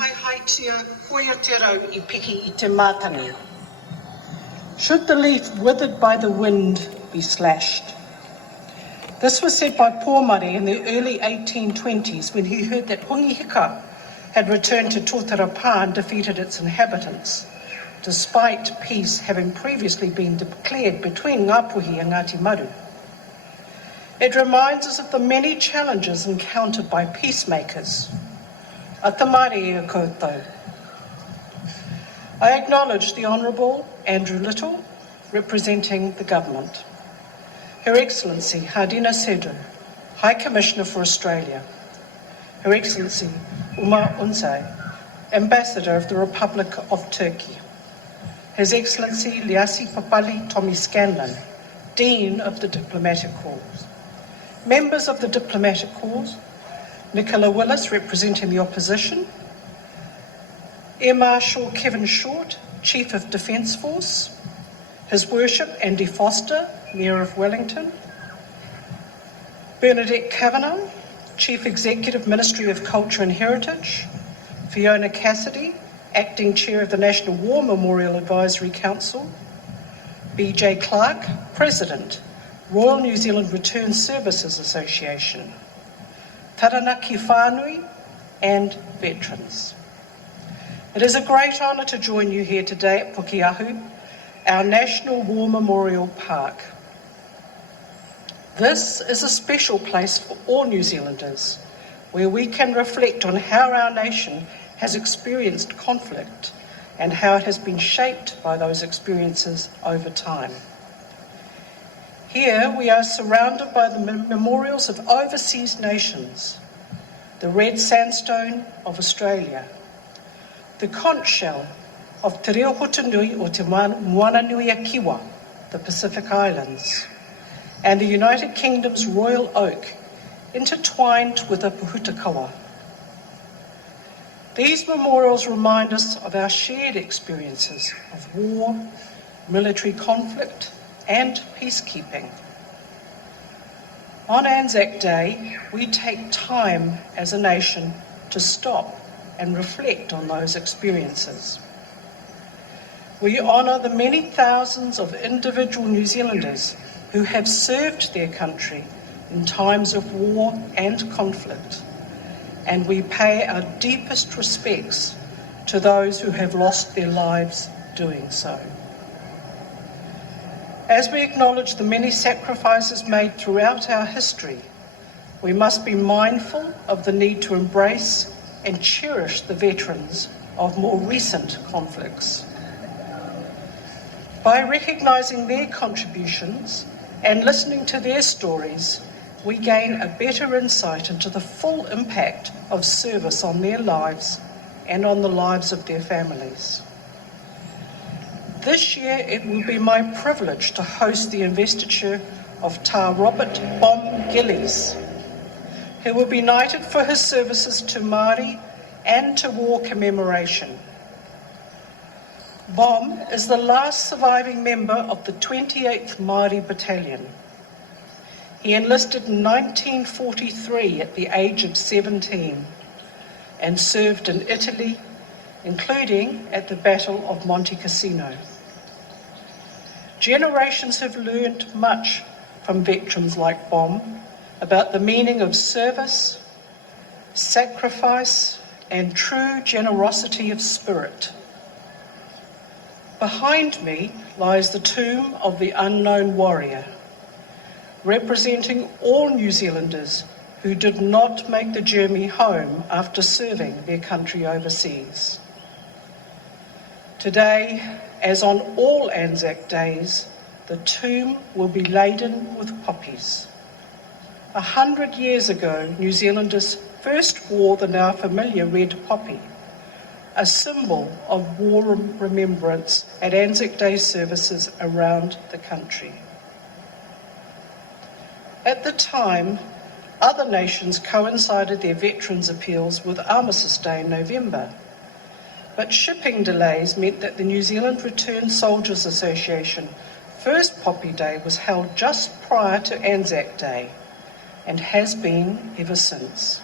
haihaitia koia te rau I piki I te mātangi. Should the leaf withered by the wind be slashed? This was said by Pōmare in the early 1820s when he heard that Hungi Hika had returned to Tōtarapā and defeated its inhabitants, despite peace having previously been declared between Ngāpuhi and Ngāti Maru. It reminds us of the many challenges encountered by peacemakers. Atamare e koutou. I acknowledge the Honourable Andrew Little, representing the Government. Her Excellency Hardina Sedu, High Commissioner for Australia. Her Excellency Umar Unzai, Ambassador of the Republic of Turkey. His Excellency Liasi Papali Tommy Scanlon, Dean of the Diplomatic Corps. Members of the Diplomatic Corps, Nicola Willis representing the Opposition, Air Marshal Kevin Short, Chief of Defence Force, His Worship Andy Foster, Mayor of Wellington, Bernadette Kavanagh, Chief Executive Ministry of Culture and Heritage, Fiona Cassidy, Acting Chair of the National War Memorial Advisory Council, BJ Clark, President, Royal New Zealand Return Services Association, Taranaki Whānui and veterans. It is a great honour to join you here today at Pukeahu, our National War Memorial Park. This is a special place for all New Zealanders, where we can reflect on how our nation has experienced conflict and how it has been shaped by those experiences over time. Here we are surrounded by the memorials of overseas nations, the red sandstone of Australia, the conch shell of Te Reo Hotanui o Te Moananui a Kiwa, the Pacific Islands, and the United Kingdom's royal oak, intertwined with the Puhutakawa. These memorials remind us of our shared experiences of war, military conflict, and peacekeeping. On ANZAC Day, we take time as a nation to stop and reflect on those experiences. We honour the many thousands of individual New Zealanders who have served their country in times of war and conflict, and we pay our deepest respects to those who have lost their lives doing so. As we acknowledge the many sacrifices made throughout our history, we must be mindful of the need to embrace and cherish the veterans of more recent conflicts. By recognising their contributions and listening to their stories, we gain a better insight into the full impact of service on their lives and on the lives of their families. This year it will be my privilege to host the investiture of Ta Robert Bom Gillies, who will be knighted for his services to Māori and to war commemoration. Bom is the last surviving member of the 28th Māori Battalion. He enlisted in 1943 at the age of 17 and served in Italy, including at the Battle of Monte Cassino. Generations have learned much from veterans like Bom about the meaning of service, sacrifice, and true generosity of spirit. Behind me lies the tomb of the unknown warrior, representing all New Zealanders who did not make the journey home after serving their country overseas. Today, as on all ANZAC days, the tomb will be laden with poppies. 100 years ago, New Zealanders first wore the now familiar red poppy, a symbol of war remembrance at ANZAC Day services around the country. At the time, other nations coincided their veterans' appeals with Armistice Day in November, but shipping delays meant that the New Zealand Returned Soldiers Association first Poppy Day was held just prior to ANZAC Day and has been ever since.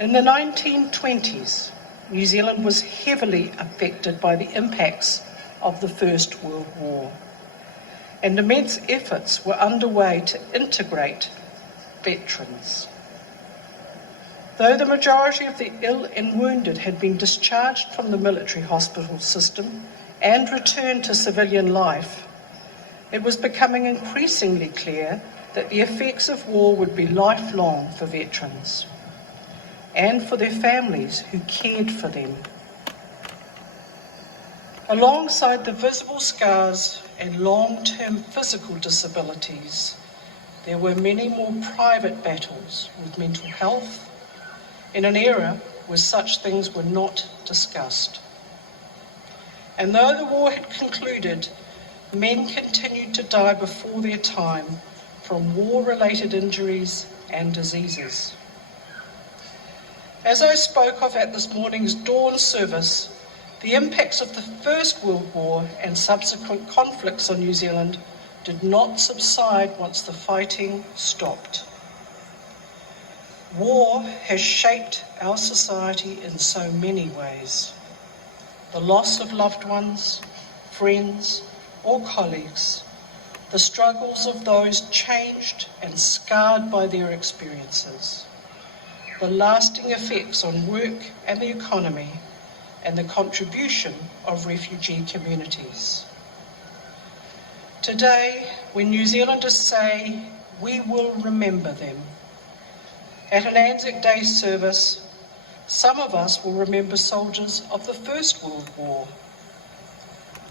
In the 1920s, New Zealand was heavily affected by the impacts of the First World War, and immense efforts were underway to integrate veterans. Though the majority of the ill and wounded had been discharged from the military hospital system and returned to civilian life, it was becoming increasingly clear that the effects of war would be lifelong for veterans and for their families who cared for them. Alongside the visible scars and long-term physical disabilities, there were many more private battles with mental health in an era where such things were not discussed. And though the war had concluded, men continued to die before their time from war-related injuries and diseases. As I spoke of at this morning's dawn service, the impacts of the First World War and subsequent conflicts on New Zealand did not subside once the fighting stopped. War has shaped our society in so many ways. The loss of loved ones, friends, or colleagues, the struggles of those changed and scarred by their experiences, the lasting effects on work and the economy, and the contribution of refugee communities. Today, when New Zealanders say, we will remember them, at an ANZAC Day service, some of us will remember soldiers of the First World War.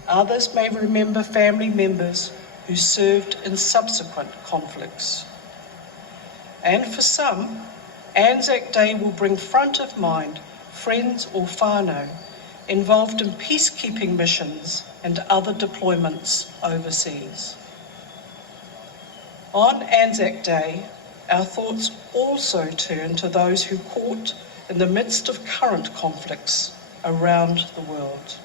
Others may remember family members who served in subsequent conflicts. And for some, ANZAC Day will bring front of mind friends or whānau involved in peacekeeping missions and other deployments overseas. On ANZAC Day, our thoughts also turn to those who caught in the midst of current conflicts around the world.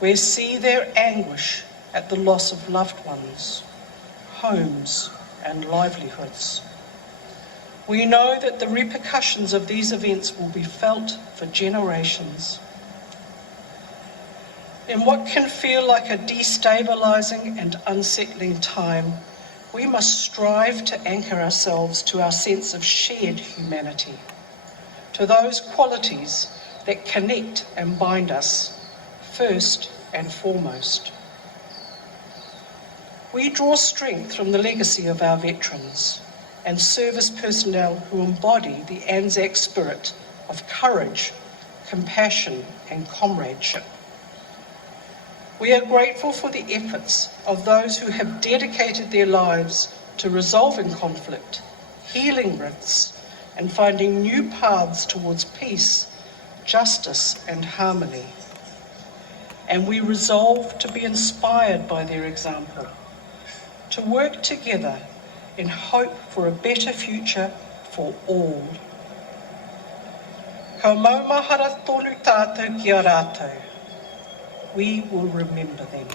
We see their anguish at the loss of loved ones, homes and livelihoods. We know that the repercussions of these events will be felt for generations. In what can feel like a destabilising and unsettling time, we must strive to anchor ourselves to our sense of shared humanity, to those qualities that connect and bind us, first and foremost. We draw strength from the legacy of our veterans and service personnel who embody the ANZAC spirit of courage, compassion and comradeship. We are grateful for the efforts of those who have dedicated their lives to resolving conflict, healing rifts, and finding new paths towards peace, justice and harmony. And we resolve to be inspired by their example, to work together in hope for a better future for all. Ka maumahara tonu tātou ki a rātou. We will remember them.